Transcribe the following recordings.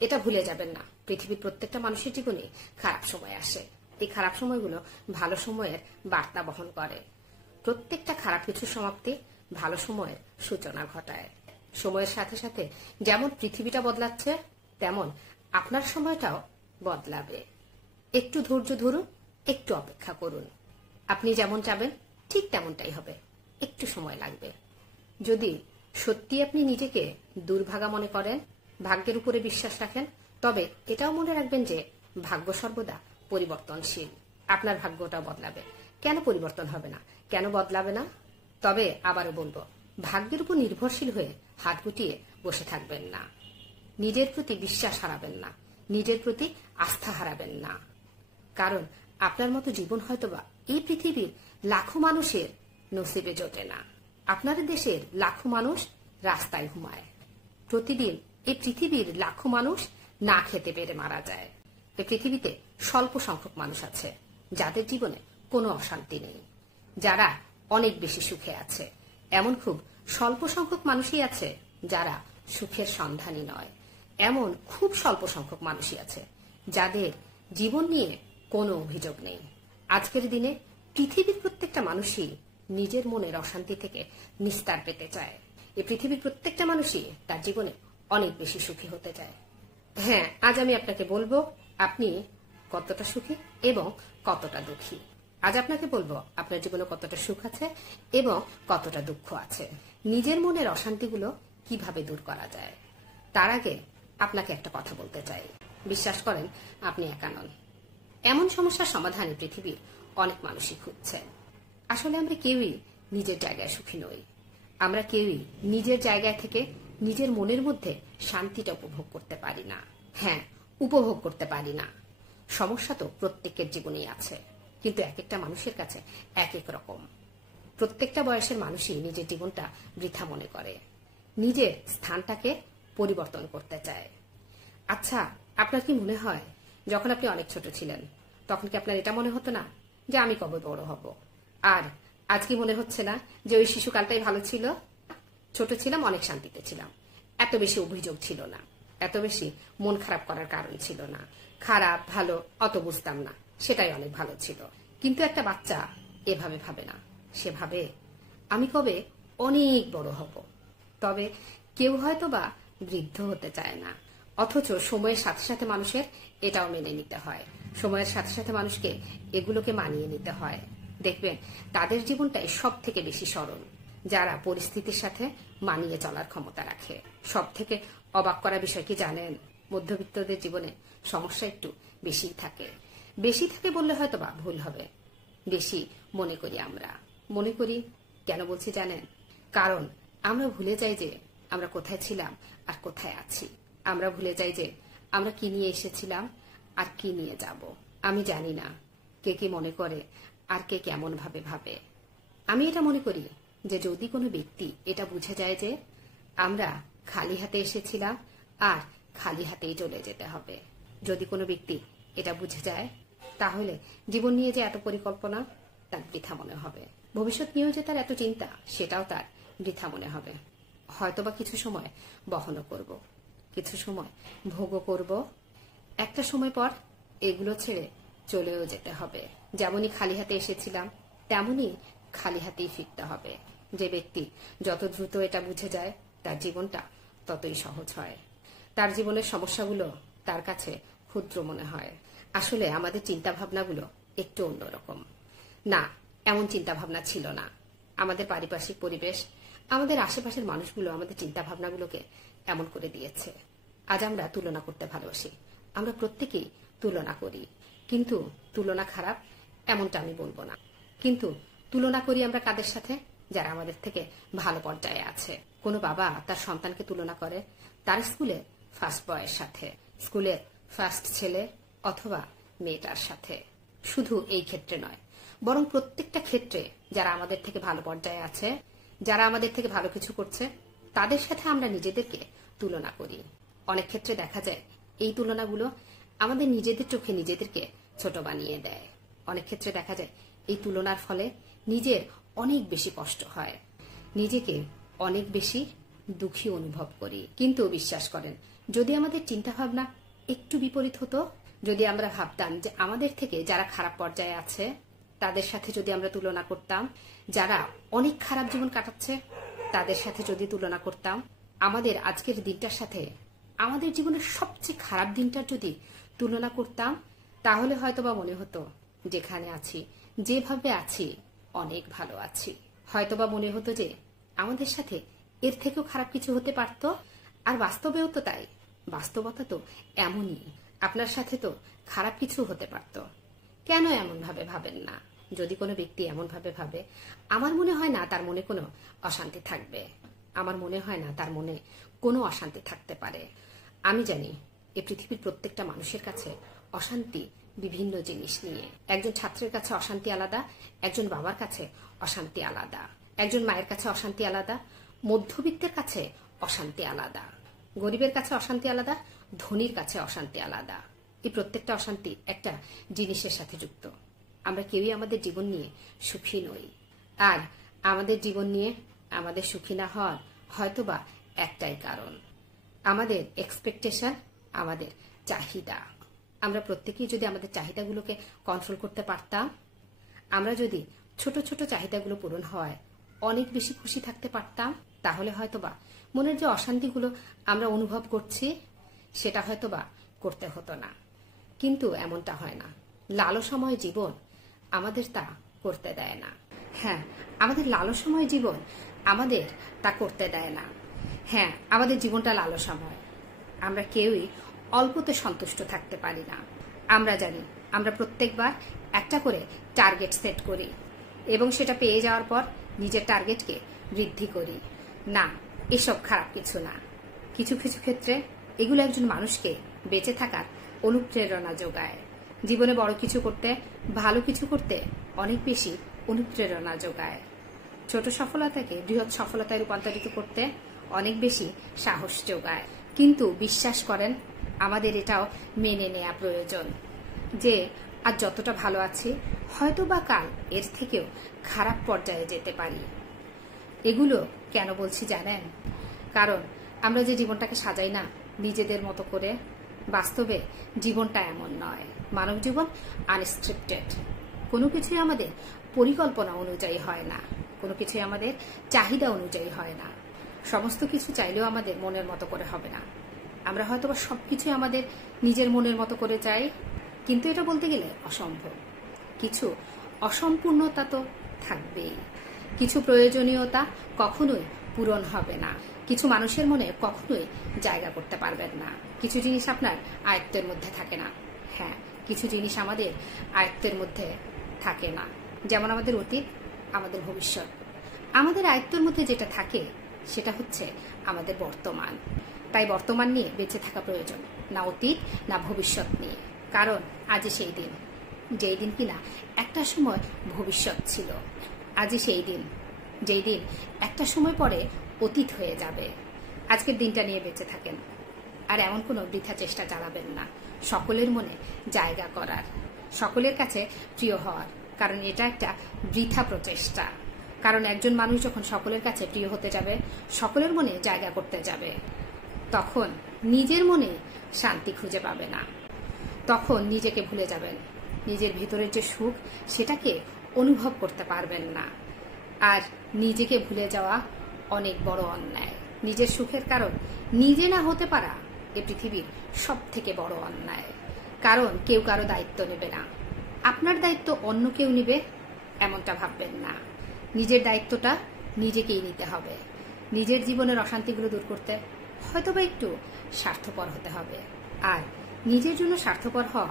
এটা ভুলে যাবেন না, পৃথিবীর প্রত্যেকটা মানুষের জীবনে খারাপ সময় আসে। এই খারাপ সময়গুলো ভালো সময়ের বার্তা বহন করে। প্রত্যেকটা খারাপ কিছুর সমাপ্তি ভালো সময়ের সূচনা ঘটায়। সময়ের সাথে সাথে যেমন পৃথিবীটা বদলাচ্ছে, তেমন আপনার সময়টাও বদলাবে। একটু ধৈর্য ধরুন, একটু অপেক্ষা করুন। আপনি যেমন চাবেন ঠিক তেমনটাই হবে, একটু সময় লাগবে। যদি সত্যি আপনি নিজেকে দুর্ভাগা মনে করেন, ভাগ্যের উপরে বিশ্বাস রাখেন, তবে এটাও মনে রাখবেন যে ভাগ্য সর্বদা পরিবর্তনশীল। আপনার ভাগ্যটা বদলাবে। কেন পরিবর্তন হবে না, কেন বদলাবে না? তবে আবারও বলবো, ভাগ্যের উপর নির্ভরশীল হয়ে হাত গুটিয়ে বসে থাকবেন না। নিজের প্রতি বিশ্বাস হারাবেন না, নিজের প্রতি আস্থা হারাবেন না। কারণ আপনার মতো জীবন হয়তোবা এই পৃথিবীর লাখো মানুষের নসিবে জোটে না। আপনার দেশের লাখো মানুষ রাস্তায় ঘুমায়। প্রতিদিন এই পৃথিবীর লাখো মানুষ না খেতে পেরে মারা যায়। এই পৃথিবীতে স্বল্প সংখ্যক মানুষ আছে যাদের জীবনে কোনো অশান্তি নেই, যারা অনেক বেশি সুখে আছে। এমন খুব স্বল্প সংখ্যক মানুষই আছে যারা সুখের সন্ধানী নয়। এমন খুব স্বল্প সংখ্যক মানুষই আছে যাদের জীবন নিয়ে কোনো অভিযোগ নেই। আজকের দিনে পৃথিবীর প্রত্যেকটা মানুষই নিজের মনের অশান্তি থেকে নিস্তার পেতে চায়। এই পৃথিবীর প্রত্যেকটা মানুষই তার জীবনে অনেক বেশি সুখী হতে চায়। হ্যাঁ, আজ আমি আপনাকে বলবো আপনি কতটা সুখী এবং কতটা দুঃখী। আজ আপনাকে বলবো আপনার জীবনে কতটা সুখ আছে এবং কতটা দুঃখ আছে। নিজের মনের অশান্তিগুলো কিভাবে দূর করা যায়, তার আগে আপনাকে একটা কথা বলতে চাই। বিশ্বাস করেন, আপনি একা নন। এমন সমস্যার সমাধানে পৃথিবীর অনেক মানুষই খুঁজছে। আসলে আমরা কেউই নিজের জায়গায় সুখী নই। আমরা কেউই নিজের জায়গায় থেকে নিজের মনের মধ্যে শান্তিটা উপভোগ করতে পারি না। হ্যাঁ, উপভোগ করতে পারি না। সমস্যা তো প্রত্যেকের জীবনেই আছে, কিন্তু এক একটা মানুষের কাছে এক এক রকম। প্রত্যেকটা বয়সের মানুষই নিজের জীবনটা বৃথা মনে করে, নিজের স্থানটাকে পরিবর্তন করতে চায়। আচ্ছা, আপনার কি মনে হয় যখন আপনি অনেক ছোট ছিলেন তখন কি আপনার এটা মনে হতো না যে আমি কবে বড় হব? আর আজ কি মনে হচ্ছে না যে ওই শিশুকালটাই ভালো ছিল? ছোট ছিলাম, অনেক শান্তিতে ছিলাম, এত বেশি অভিযোগ ছিল না, এত বেশি মন খারাপ করার কারণ ছিল না। খারাপ ভালো অত বুঝতাম না, সেটাই অনেক ভালো ছিল। কিন্তু একটা বাচ্চা এভাবে ভাবে না। সে ভাবে আমি কবে অনেক বড় হব। তবে কেউ হয়তো বা বৃদ্ধ হতে চায় না। অথচ সময়ের সাথে সাথে মানুষের এটাও মেনে নিতে হয়। সময়ের সাথে সাথে মানুষকে এগুলোকে মানিয়ে নিতে হয়। দেখবেন তাদের জীবনটাই সব থেকে বেশি সরল, যারা পরিস্থিতির সাথে মানিয়ে চলার ক্ষমতা রাখে। সব থেকে অবাক করা বিষয় কি জানেন? মধ্যবিত্তদের জীবনে সমস্যা একটু বেশি থাকে। বেশি থাকে বললে হয়তো বা ভুল হবে, বেশি মনে করি আমরা। মনে করি কেন বলছি জানেন? কারণ আমরা ভুলে যাই যে আমরা কোথায় ছিলাম আর কোথায় আছি। আমরা ভুলে যাই যে আমরা কি নিয়ে এসেছিলাম আর কি নিয়ে যাব। আমি জানি না কে কি মনে করে আর কে কেমন ভাবে ভাবে। আমি এটা মনে করি যে যদি কোনো ব্যক্তি এটা বুঝে যায় যে আমরা খালি হাতে এসেছিলাম আর খালি হাতেই চলে যেতে হবে, যদি কোনো ব্যক্তি এটা বুঝে যায়, তাহলে জীবন নিয়ে যে এত পরিকল্পনা তার বৃথা মনে হবে। ভবিষ্যৎ নিয়েও যে তার এত চিন্তা, সেটাও তার বৃথা মনে হবে। হয়তোবা কিছু সময় বহনও করব, কিছু সময় ভোগও করব। একটা সময় পর এগুলো ছেড়ে চলেও যেতে হবে। যেমনই খালি হাতে এসেছিলাম তেমনই খালি হাতেই ফিরতে হবে। যে ব্যক্তি যত দ্রুত এটা বুঝে যায় তার জীবনটা ততই সহজ হয়। তার জীবনের সমস্যাগুলো তার কাছে ক্ষুদ্র মনে হয়। আসলে আমাদের চিন্তা ভাবনাগুলো একটু অন্যরকম। না, এমন চিন্তা ভাবনা ছিল না। আমাদের পারিপার্শ্বিক পরিবেশ, আমাদের আশেপাশের মানুষগুলো আমাদের চিন্তা ভাবনাগুলোকে এমন করে দিয়েছে। আজ আমরা তুলনা করতে ভালোবাসি। আমরা প্রত্যেকেই তুলনা করি, কিন্তু তুলনা খারাপ এমনটা আমি বলবো না। কিন্তু তুলনা করি আমরা কাদের সাথে? যারা আমাদের থেকে ভালো পর্যায়ে আছে। কোনো বাবা তার সন্তানকে তুলনা করে তার স্কুলে ফার্স্ট বয়ের সাথে, স্কুলের ফার্স্ট ছেলে অথবা মেয়েটার সাথে। শুধু এই ক্ষেত্রে নয়, বরং প্রত্যেকটা ক্ষেত্রে যারা আমাদের থেকে ভালো পর্যায়ে আছে, যারা আমাদের থেকে ভালো কিছু করছে, তাদের সাথে আমরা নিজেদেরকে তুলনা করি। অনেক ক্ষেত্রে দেখা যায় এই তুলনাগুলো আমাদের নিজেদের চোখে নিজেদেরকে ছোট বানিয়ে দেয়। অনেক ক্ষেত্রে দেখা যায় এই তুলনার ফলে নিজের অনেক বেশি কষ্ট হয়, নিজেকে অনেক বেশি দুঃখী অনুভব করি। কিন্তু বিশ্বাস করেন, যদি আমাদের চিন্তা ভাবনা একটু বিপরীত হতো, যদি আমরা ভাবতাম যে আমাদের থেকে যারা খারাপ পর্যায়ে আছে তাদের সাথে যদি আমরা তুলনা করতাম, যারা অনেক খারাপ জীবন কাটাচ্ছে তাদের সাথে যদি তুলনা করতাম, আমাদের আজকের দিনটার সাথে আমাদের জীবনের সবচেয়ে খারাপ দিনটার যদি তুলনা করতাম, তাহলে হয়তোবা মনে হতো যেখানে আছি, যেভাবে আছি, অনেক ভালো আছি। হয়তোবা মনে হতো যে আমাদের সাথে এর থেকেও খারাপ কিছু হতে পারত। আর বাস্তবেও তো তাই, বাস্তবতা তো এমনই। আপনার সাথে তো খারাপ কিছু হতে পারত। কেন এমন ভাবে ভাবেন না? যদি কোনো ব্যক্তি এমন ভাবে ভাবে, আমার মনে হয় না তার মনে কোনো অশান্তি থাকবে। আমার মনে হয় না তার মনে কোনো অশান্তি থাকতে পারে। আমি জানি এই পৃথিবীর প্রত্যেকটা মানুষের কাছে অশান্তি বিভিন্ন জিনিস নিয়ে। একজন ছাত্রের কাছে অশান্তি আলাদা, একজন বাবার কাছে অশান্তি আলাদা, একজন মায়ের কাছে অশান্তি আলাদা, মধ্যবিত্তের কাছে অশান্তি আলাদা, গরিবের কাছে অশান্তি আলাদা, ধনীর কাছে অশান্তি আলাদা। এই প্রত্যেকটা অশান্তি একটা জিনিসের সাথে যুক্ত। আমরা কেউই আমাদের জীবন নিয়ে সুখী নই। আর আমাদের জীবন নিয়ে আমাদের সুখী না হওয়ার হয়তোবা একটাই কারণ, আমাদের এক্সপেকটেশন, আমাদের চাহিদা। আমরা প্রত্যেকেই যদি আমাদের চাহিদাগুলোকে কন্ট্রোল করতে পারতাম, আমরা যদি ছোট ছোট চাহিদাগুলো পূরণ হয় অনেক বেশি খুশি থাকতে পারতাম, তাহলে হয়তোবা মনের যে অশান্তিগুলো আমরা অনুভব করছি সেটা হয়তোবা করতে হতো না। কিন্তু এমনটা হয় না। লালসাময় জীবন আমাদের তা করতে দেয় না। হ্যাঁ, আমাদের লালসাময় জীবন আমাদের তা করতে দেয় না। হ্যাঁ, আমাদের জীবনটা লালসাময়। আমরা কেউই অল্পতে সন্তুষ্ট থাকতে পারি না। আমরা জানি আমরা প্রত্যেকবার একটা করে টার্গেট সেট করি এবং সেটা পেয়ে যাওয়ার পর নিজের টার্গেটকে বৃদ্ধি করি। না, এসব খারাপ কিছু না। কিছু কিছু ক্ষেত্রে এগুলো একজন মানুষকে বেঁচে থাকার অনুপ্রেরণা যোগায়। জীবনে বড় কিছু করতে, ভালো কিছু করতে অনেক বেশি অনুপ্রেরণা যোগায়। ছোট সফলতাকে বৃহৎ সফলতায় রূপান্তরিত করতে অনেক বেশি সাহস যোগায়। কিন্তু বিশ্বাস করেন, আমাদের এটাও মেনে নেওয়া প্রয়োজন যে আজ যতটা ভালো আছি, হয়তো বা কাল এর থেকেও খারাপ পর্যায়ে যেতে পারি। এগুলো কেন বলছি জানেন? কারণ আমরা যে জীবনটাকে সাজাই না নিজেদের মতো করে, বাস্তবে জীবনটা এমন নয়। মানব জীবন আনস্ক্রিপ্টেড। কোনো কিছুই আমাদের পরিকল্পনা অনুযায়ী হয় না, কোনো কিছুই আমাদের চাহিদা অনুযায়ী হয় না। সমস্ত কিছু চাইলেও আমাদের মনের মতো করে হবে না। আমরা হয়তো বা সবকিছুই আমাদের নিজের মনের মতো করে চাই, কিন্তু এটা বলতে গেলে অসম্ভব। কিছু অসম্পূর্ণতা তো থাকবেই, কিছু প্রয়োজনীয়তা কখনোই পূরণ হবে না, কিছু মানুষের মনে কখনোই জায়গা করতে পারবেন না, কিছু জিনিস আপনার আয়ত্তের মধ্যে থাকে না। হ্যাঁ, কিছু জিনিস আমাদের আয়ত্তের মধ্যে থাকে না, যেমন আমাদের অতীত, আমাদের ভবিষ্যৎ। আমাদের আয়ত্তের মধ্যে যেটা থাকে সেটা হচ্ছে আমাদের বর্তমান। তাই বর্তমান নিয়ে বেঁচে থাকা প্রয়োজন, না অতীত না ভবিষ্যৎ নিয়ে। কারণ আজই সেই দিন, যেই দিন কিনা একটা সময় ভবিষ্যৎ ছিল। আজই সেই দিন, যেই দিন একটা সময় পরে অতীত হয়ে যাবে। আজকের দিনটা নিয়ে বেঁচে থাকেন, আর এমন কোনো বৃথা চেষ্টা চালাবেন না সকলের মনে জায়গা করার, সকলের কাছে প্রিয় হওয়ার। কারণ এটা একটা বৃথা প্রচেষ্টা। কারণ একজন মানুষ যখন সকলের কাছে প্রিয় হতে যাবে, সকলের মনে জায়গা করতে যাবে, তখন নিজের মনে শান্তি খুঁজে পাবে না। তখন নিজেকে ভুলে যাবেন, নিজের ভিতরের যে সুখ সেটাকে অনুভব করতে পারবেন না। আর নিজেকে ভুলে যাওয়া অনেক বড় অন্যায়। নিজের সুখের কারণ নিজে না হতে পারা এ পৃথিবীর সব থেকে বড় অন্যায়। কারণ কেউ কারো দায়িত্ব নেবে না, আপনার দায়িত্ব অন্য কেউ নেবে এমনটা ভাববেন না। নিজের দায়িত্বটা নিজেকেই নিতে হবে। নিজের জীবনের অশান্তিগুলো দূর করতে হয়তোবা একটু স্বার্থপর হতে হবে। আর নিজের জন্য স্বার্থপর হওয়া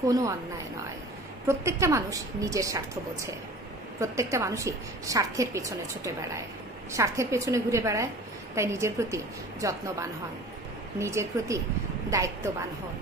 কোনো অন্যায় নয়। প্রত্যেকটা মানুষ নিজের স্বার্থ বোঝে। প্রত্যেকটা মানুষই স্বার্থের পেছনে ছুটে বেড়ায়, স্বার্থের পেছনে ঘুরে বেড়ায়। তাই নিজের প্রতি যত্নবান হন, নিজের প্রতি দায়িত্ববান হন।